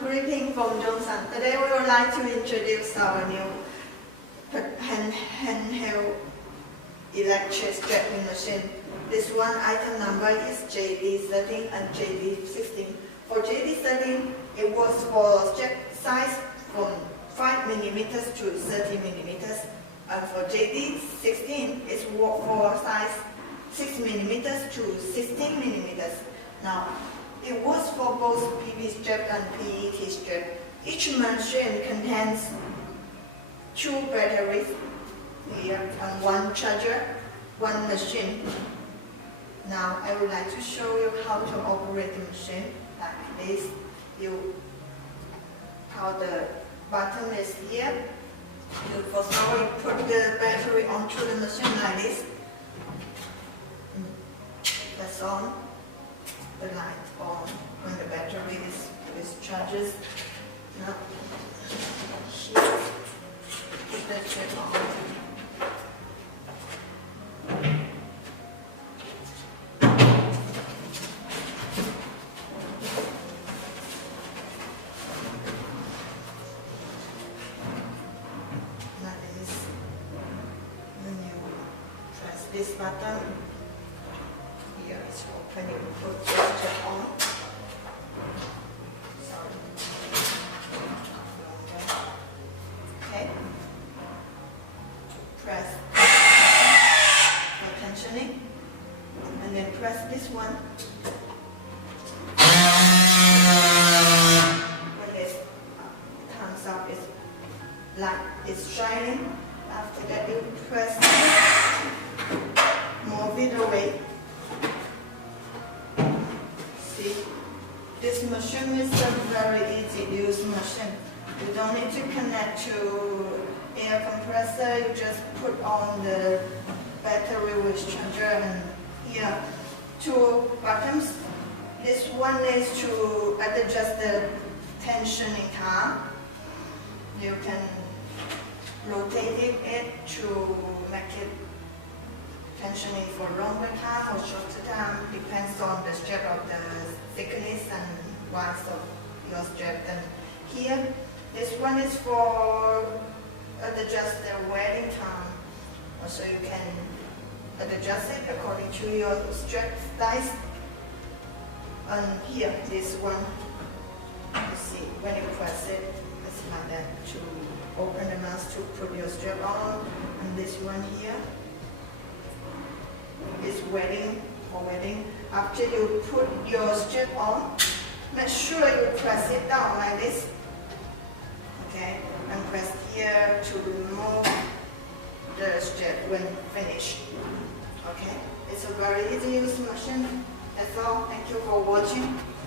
greeting from Johnson. Today we would like to introduce our new handheld electric strapping machine. This one item number is JD13 and JD16. For JD13, it works for strap size from 5 mm to 30 mm. And for JD16, it's work for size 6 mm to 16 mm. Now, it works for both PP strap and PET strap. Each machine contains 2 batteries here and 1 charger, 1 machine. Now, I would like to show you how to operate the machine like this. How the button is here. First of all, you put the battery onto the machine like this. That's on. The light on when the battery is charges. Now, here, put the chip on. Like this. When you press this button, here it's open, you put this chip on. Okay. Press for tensioning, and then press this one. When it comes up, it's light is shining. After that, you press more it away. See, this machine is a very easy to use machine. You don't need to connect to air compressor. You just put on the battery with charger, and here 2 buttons. This one is to adjust the tensioning time. You can rotate it to make it tensioning for longer time or shorter time, depends on the strap of the thickness and width of your strap. And here, this one is for adjust the wearing time. Also, you can adjust it according to your strap size. And here, this one, you see, when you press it, it's like that to open the mouth to put your strap on. And this one here is wedding for wedding. After you put your strap on, make sure you press it down like this. Okay, and press here to remove the strap when finished. Okay, it's a very easy use machine. That's all. Thank you for watching.